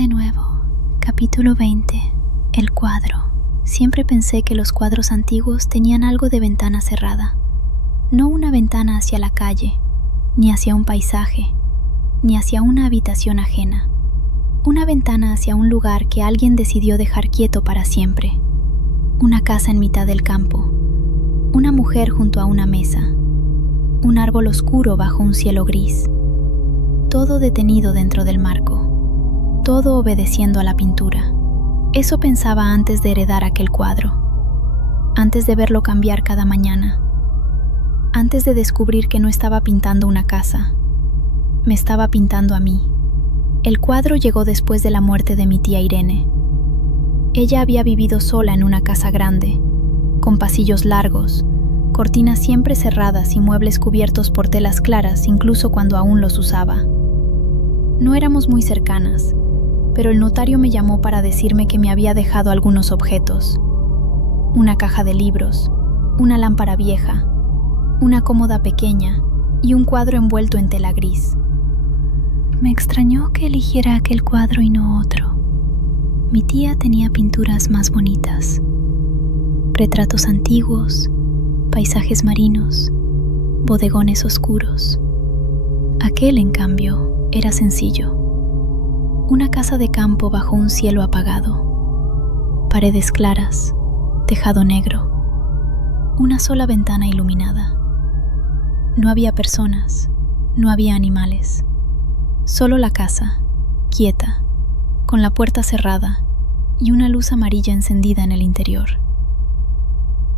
de nuevo. Capítulo 20. El cuadro. Siempre pensé que los cuadros antiguos tenían algo de ventana cerrada. No una ventana hacia la calle, ni hacia un paisaje, ni hacia una habitación ajena. Una ventana hacia un lugar que alguien decidió dejar quieto para siempre. Una casa en mitad del campo. Una mujer junto a una mesa. Un árbol oscuro bajo un cielo gris. Todo detenido dentro del marco. Todo obedeciendo a la pintura. Eso pensaba antes de heredar aquel cuadro. Antes de verlo cambiar cada mañana. Antes de descubrir que no estaba pintando una casa. Me estaba pintando a mí. El cuadro llegó después de la muerte de mi tía Irene. Ella había vivido sola en una casa grande, con pasillos largos, cortinas siempre cerradas y muebles cubiertos por telas claras incluso cuando aún los usaba. No éramos muy cercanas, pero el notario me llamó para decirme que me había dejado algunos objetos. Una caja de libros, una lámpara vieja, una cómoda pequeña y un cuadro envuelto en tela gris. Me extrañó que eligiera aquel cuadro y no otro. Mi tía tenía pinturas más bonitas. Retratos antiguos, paisajes marinos, bodegones oscuros. Aquel, en cambio, era sencillo. Una casa de campo bajo un cielo apagado. Paredes claras, tejado negro. Una sola ventana iluminada. No había personas, no había animales. Solo la casa, quieta, con la puerta cerrada y una luz amarilla encendida en el interior.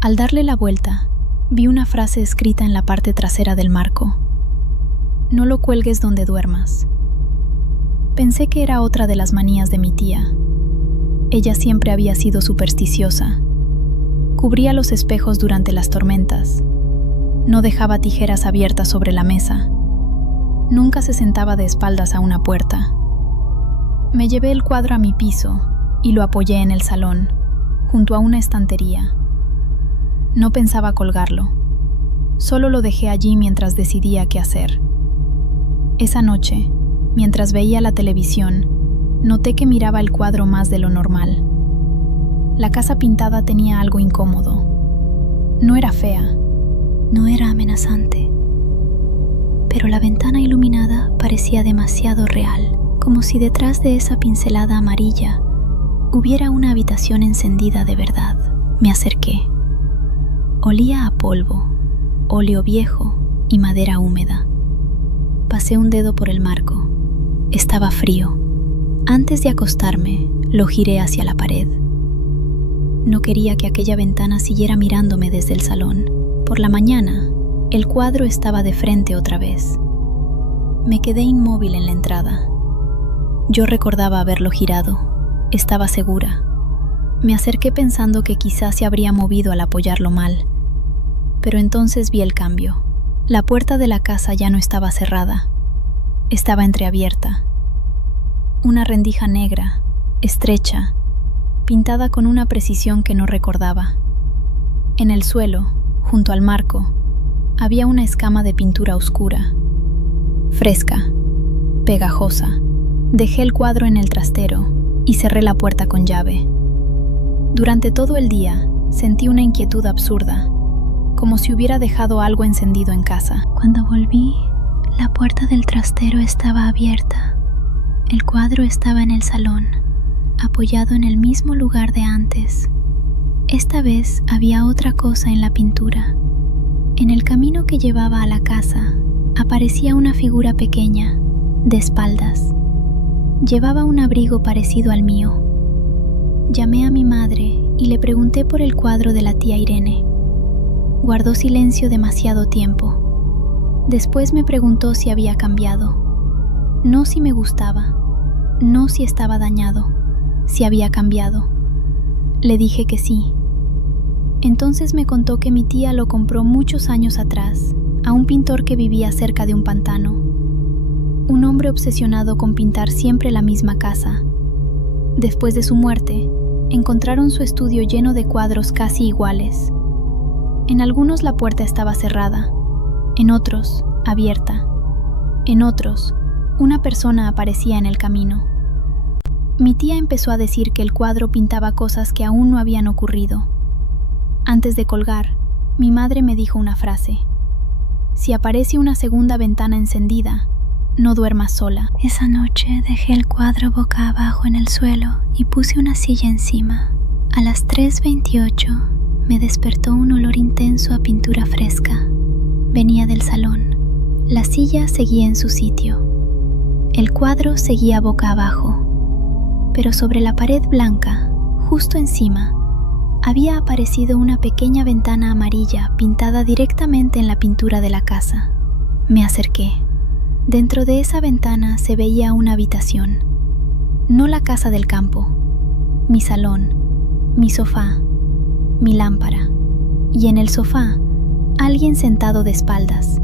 Al darle la vuelta, vi una frase escrita en la parte trasera del marco. No lo cuelgues donde duermas. Pensé que era otra de las manías de mi tía. Ella siempre había sido supersticiosa. Cubría los espejos durante las tormentas. No dejaba tijeras abiertas sobre la mesa. Nunca se sentaba de espaldas a una puerta. Me llevé el cuadro a mi piso y lo apoyé en el salón, junto a una estantería. No pensaba colgarlo. Solo lo dejé allí mientras decidía qué hacer. Esa noche, mientras veía la televisión, noté que miraba el cuadro más de lo normal. La casa pintada tenía algo incómodo. No era fea, no era amenazante, pero la ventana iluminada parecía demasiado real, como si detrás de esa pincelada amarilla hubiera una habitación encendida de verdad. Me acerqué. Olía a polvo, óleo viejo y madera húmeda. Pasé un dedo por el marco. Estaba frío. Antes de acostarme, lo giré hacia la pared. No quería que aquella ventana siguiera mirándome desde el salón. Por la mañana, el cuadro estaba de frente otra vez. Me quedé inmóvil en la entrada. Yo recordaba haberlo girado. Estaba segura. Me acerqué pensando que quizás se habría movido al apoyarlo mal. Pero entonces vi el cambio. La puerta de la casa ya no estaba cerrada. Estaba entreabierta. Una rendija negra, estrecha, pintada con una precisión que no recordaba. En el suelo, junto al marco, había una escama de pintura oscura, fresca, pegajosa. Dejé el cuadro en el trastero y cerré la puerta con llave. Durante todo el día sentí una inquietud absurda, como si hubiera dejado algo encendido en casa. Cuando volví, la puerta del trastero estaba abierta. El cuadro estaba en el salón, apoyado en el mismo lugar de antes. Esta vez había otra cosa en la pintura. En el camino que llevaba a la casa, aparecía una figura pequeña, de espaldas. Llevaba un abrigo parecido al mío. Llamé a mi madre y le pregunté por el cuadro de la tía Irene. Guardó silencio demasiado tiempo. Después me preguntó si había cambiado. No si me gustaba, no si estaba dañado, si había cambiado. Le dije que sí. Entonces me contó que mi tía lo compró muchos años atrás, a un pintor que vivía cerca de un pantano. Un hombre obsesionado con pintar siempre la misma casa. Después de su muerte, encontraron su estudio lleno de cuadros casi iguales. En algunos la puerta estaba cerrada, en otros, abierta. En otros, una persona aparecía en el camino. Mi tía empezó a decir que el cuadro pintaba cosas que aún no habían ocurrido. Antes de colgar, mi madre me dijo una frase: si aparece una segunda ventana encendida, no duermas sola. Esa noche dejé el cuadro boca abajo en el suelo y puse una silla encima. A las 3:28 me despertó un olor intenso a pintura fresca. Venía del salón. La silla seguía en su sitio. El cuadro seguía boca abajo, pero sobre la pared blanca, justo encima, había aparecido una pequeña ventana amarilla pintada directamente en la pintura de la casa. Me acerqué. Dentro de esa ventana se veía una habitación. No la casa del campo. Mi salón, mi sofá, mi lámpara. Y en el sofá, alguien sentado de espaldas.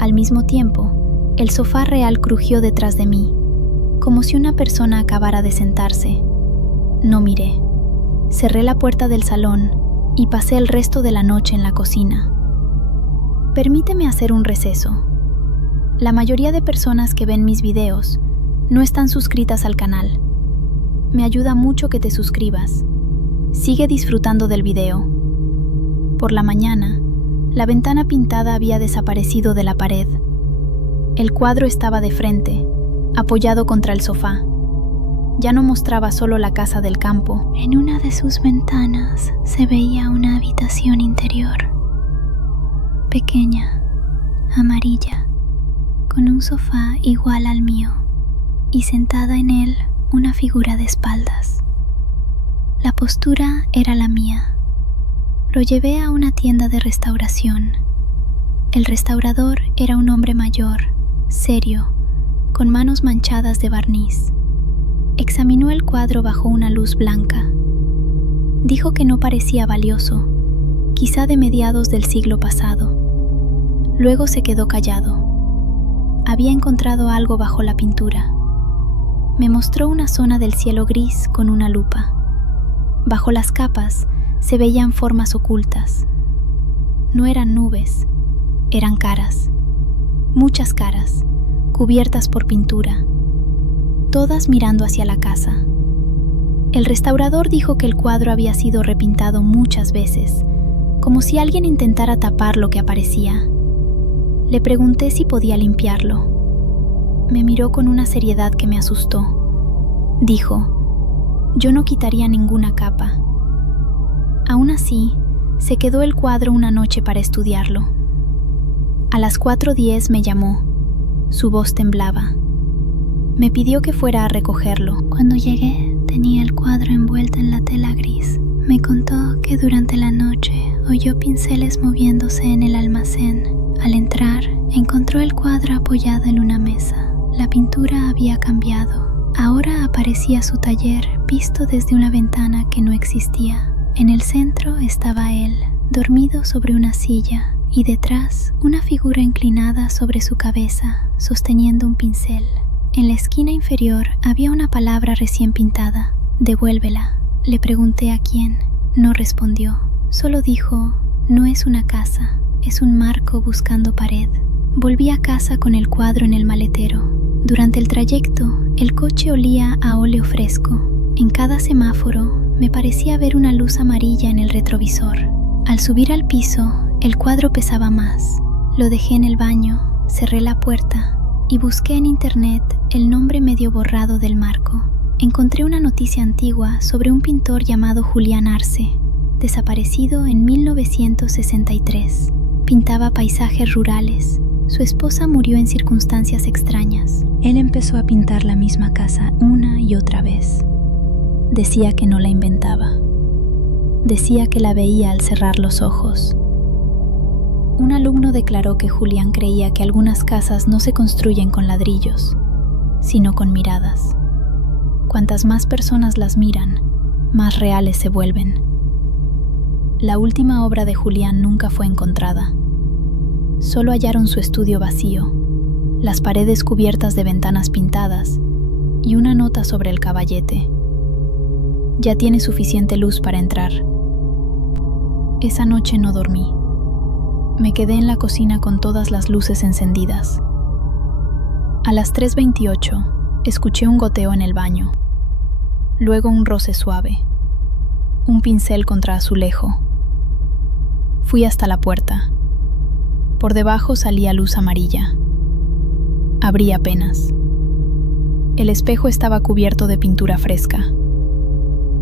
Al mismo tiempo, el sofá real crujió detrás de mí, como si una persona acabara de sentarse. No miré. Cerré la puerta del salón y pasé el resto de la noche en la cocina. Permíteme hacer un receso. La mayoría de personas que ven mis videos no están suscritas al canal. Me ayuda mucho que te suscribas. Sigue disfrutando del video. Por la mañana, la ventana pintada había desaparecido de la pared. El cuadro estaba de frente, apoyado contra el sofá. Ya no mostraba solo la casa del campo. En una de sus ventanas se veía una habitación interior, pequeña, amarilla, con un sofá igual al mío, y sentada en él una figura de espaldas. La postura era la mía. Lo llevé a una tienda de restauración. El restaurador era un hombre mayor, serio, con manos manchadas de barniz. Examinó el cuadro bajo una luz blanca. Dijo que no parecía valioso, quizá de mediados del siglo pasado. Luego se quedó callado. Había encontrado algo bajo la pintura. Me mostró una zona del cielo gris con una lupa. Bajo las capas se veían formas ocultas. No eran nubes, eran caras. Muchas caras, cubiertas por pintura. Todas mirando hacia la casa. El restaurador dijo que el cuadro había sido repintado muchas veces, como si alguien intentara tapar lo que aparecía. Le pregunté si podía limpiarlo. Me miró con una seriedad que me asustó. Dijo: yo no quitaría ninguna capa. Aún así, se quedó el cuadro una noche para estudiarlo. A las 4:10 me llamó. Su voz temblaba. Me pidió que fuera a recogerlo. Cuando llegué, tenía el cuadro envuelto en la tela gris. Me contó que durante la noche oyó pinceles moviéndose en el almacén. Al entrar, encontró el cuadro apoyado en una mesa. La pintura había cambiado. Ahora aparecía su taller visto desde una ventana que no existía. En el centro estaba él, dormido sobre una silla, y detrás una figura inclinada sobre su cabeza, sosteniendo un pincel. En la esquina inferior había una palabra recién pintada: devuélvela. Le pregunté a quién. No respondió. Solo dijo: no es una casa, es un marco buscando pared. Volví a casa con el cuadro en el maletero. Durante el trayecto, el coche olía a óleo fresco. En cada semáforo me parecía ver una luz amarilla en el retrovisor. Al subir al piso, el cuadro pesaba más. Lo dejé en el baño, cerré la puerta y busqué en internet el nombre medio borrado del marco. Encontré una noticia antigua sobre un pintor llamado Julián Arce, desaparecido en 1963. Pintaba paisajes rurales. Su esposa murió en circunstancias extrañas. Él empezó a pintar la misma casa una y otra vez. Decía que no la inventaba. Decía que la veía al cerrar los ojos. Un alumno declaró que Julián creía que algunas casas no se construyen con ladrillos, sino con miradas. Cuantas más personas las miran, más reales se vuelven. La última obra de Julián nunca fue encontrada. Solo hallaron su estudio vacío, las paredes cubiertas de ventanas pintadas y una nota sobre el caballete: ya tiene suficiente luz para entrar. Esa noche no dormí. Me quedé en la cocina con todas las luces encendidas. A las 3:28 escuché un goteo en el baño. luego un roce suave, un pincel contra azulejo. Fui hasta la puerta. Por debajo salía luz amarilla. Abrí apenas. El espejo estaba cubierto de pintura fresca.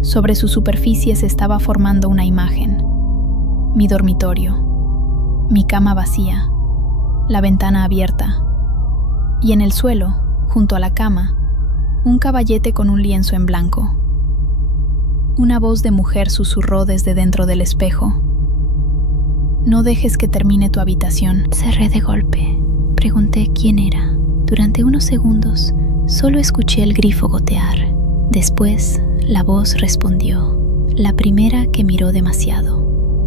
Sobre su superficie se estaba formando una imagen. Mi dormitorio, mi cama vacía, la ventana abierta, y en el suelo, junto a la cama, un caballete con un lienzo en blanco. Una voz de mujer susurró desde dentro del espejo. «No dejes que termine tu habitación». Cerré de golpe. Pregunté quién era. Durante unos segundos, solo escuché el grifo gotear. Después, la voz respondió, la primera que miró demasiado.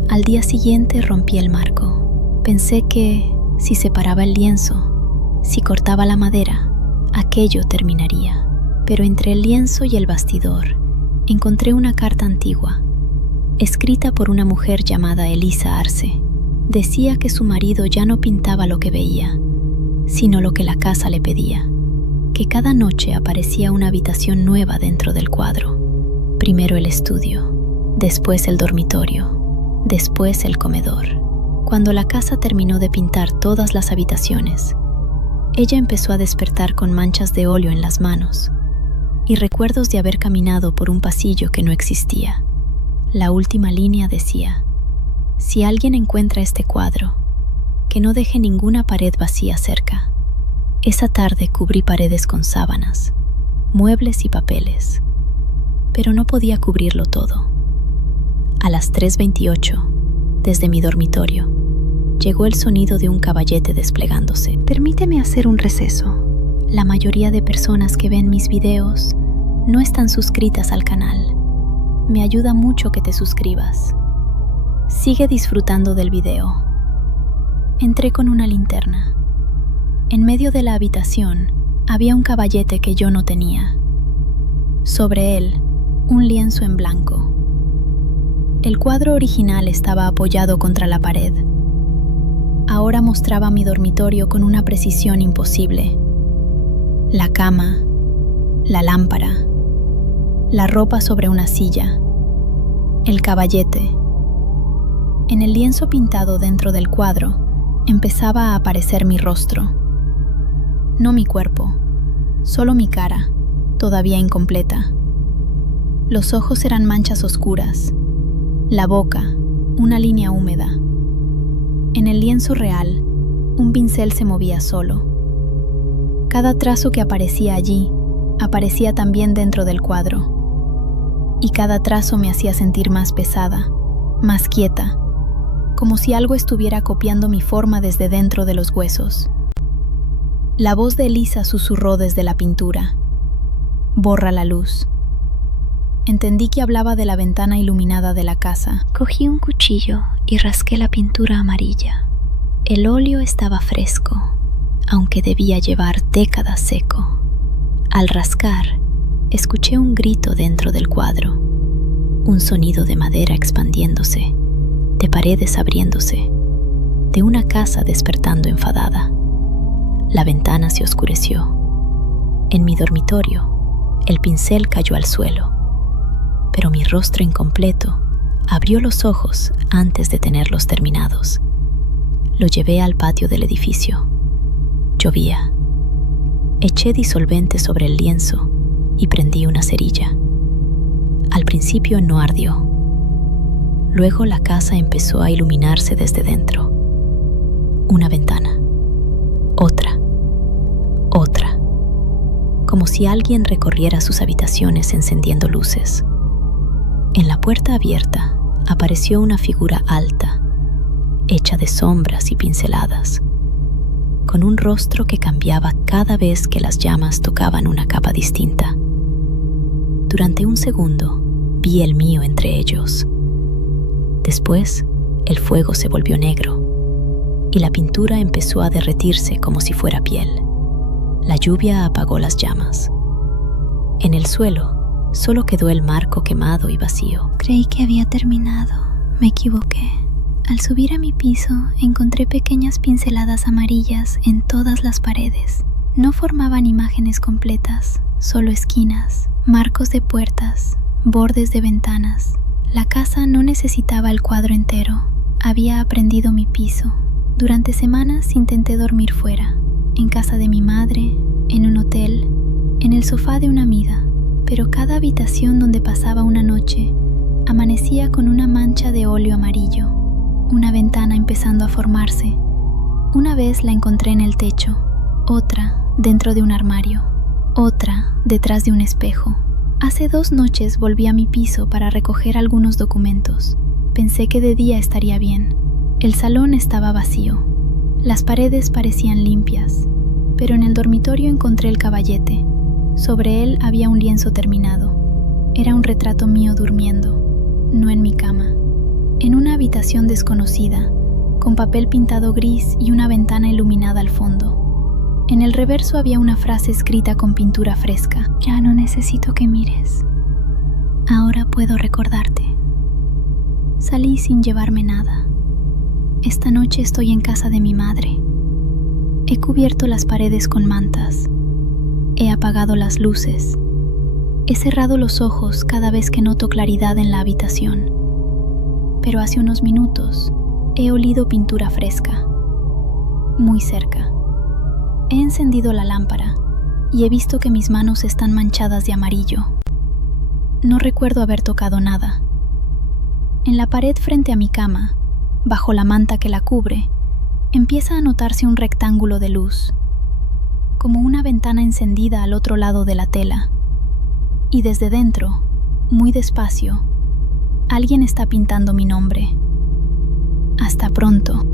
Al día siguiente rompí el marco. Pensé que, si separaba el lienzo, si cortaba la madera, aquello terminaría. Pero entre el lienzo y el bastidor, encontré una carta antigua, escrita por una mujer llamada Elisa Arce. Decía que su marido ya no pintaba lo que veía, sino lo que la casa le pedía, que cada noche aparecía una habitación nueva dentro del cuadro. Primero el estudio, después el dormitorio, después el comedor. Cuando la casa terminó de pintar todas las habitaciones, ella empezó a despertar con manchas de óleo en las manos y recuerdos de haber caminado por un pasillo que no existía. La última línea decía: si alguien encuentra este cuadro, que no deje ninguna pared vacía cerca. Esa tarde cubrí paredes con sábanas, muebles y papeles, pero no podía cubrirlo todo. A las 3:28, desde mi dormitorio, llegó el sonido de un caballete desplegándose. Permíteme hacer un receso. La mayoría de personas que ven mis videos no están suscritas al canal. Me ayuda mucho que te suscribas. Sigue disfrutando del video. Entré con una linterna. En medio de la habitación había un caballete que yo no tenía. Sobre él, un lienzo en blanco. El cuadro original estaba apoyado contra la pared. Ahora mostraba mi dormitorio con una precisión imposible. La cama, la lámpara, la ropa sobre una silla, el caballete. En el lienzo pintado dentro del cuadro empezaba a aparecer mi rostro. No mi cuerpo, solo mi cara, todavía incompleta. Los ojos eran manchas oscuras, la boca, una línea húmeda. En el lienzo real, un pincel se movía solo. Cada trazo que aparecía allí, aparecía también dentro del cuadro. Y cada trazo me hacía sentir más pesada, más quieta, como si algo estuviera copiando mi forma desde dentro de los huesos. La voz de Elisa susurró desde la pintura: borra la luz. Entendí que hablaba de la ventana iluminada de la casa. Cogí un cuchillo y rasqué la pintura amarilla. El óleo estaba fresco, aunque debía llevar décadas seco. Al rascar, escuché un grito dentro del cuadro, un sonido de madera expandiéndose, de paredes abriéndose, de una casa despertando enfadada. La ventana se oscureció. En mi dormitorio, el pincel cayó al suelo, pero mi rostro incompleto abrió los ojos antes de tenerlos terminados. Lo llevé al patio del edificio. Llovía. Eché disolvente sobre el lienzo y prendí una cerilla. Al principio no ardió. Luego la casa empezó a iluminarse desde dentro. Una ventana. Otra. Otra. Como si alguien recorriera sus habitaciones encendiendo luces. En la puerta abierta apareció una figura alta, hecha de sombras y pinceladas, con un rostro que cambiaba cada vez que las llamas tocaban una capa distinta. Durante un segundo vi el mío entre ellos. Después, el fuego se volvió negro y la pintura empezó a derretirse como si fuera piel. La lluvia apagó las llamas. En el suelo solo quedó el marco quemado y vacío. Creí que había terminado. Me equivoqué. Al subir a mi piso, encontré pequeñas pinceladas amarillas en todas las paredes. No formaban imágenes completas, solo esquinas, marcos de puertas, bordes de ventanas. La casa no necesitaba el cuadro entero. Había aprendido mi piso. Durante semanas intenté dormir fuera, en casa de mi madre, en un hotel, en el sofá de una amiga, pero cada habitación donde pasaba una noche amanecía con una mancha de óleo amarillo, una ventana empezando a formarse. Una vez la encontré en el techo, otra dentro de un armario, otra detrás de un espejo. Hace 2 noches volví a mi piso para recoger algunos documentos. Pensé que de día estaría bien. El salón estaba vacío. Las paredes parecían limpias, pero en el dormitorio encontré el caballete. Sobre él había un lienzo terminado. Era un retrato mío durmiendo, no en mi cama. En una habitación desconocida, con papel pintado gris y una ventana iluminada al fondo. En el reverso había una frase escrita con pintura fresca. Ya no necesito que mires. Ahora puedo recordarte. Salí sin llevarme nada. Esta noche estoy en casa de mi madre. He cubierto las paredes con mantas. He apagado las luces. He cerrado los ojos cada vez que noto claridad en la habitación. Pero hace unos minutos he olido pintura fresca, muy cerca. He encendido la lámpara y he visto que mis manos están manchadas de amarillo. No recuerdo haber tocado nada. En la pared frente a mi cama, bajo la manta que la cubre, empieza a notarse un rectángulo de luz, como una ventana encendida al otro lado de la tela. Y desde dentro, muy despacio, alguien está pintando mi nombre. Hasta pronto.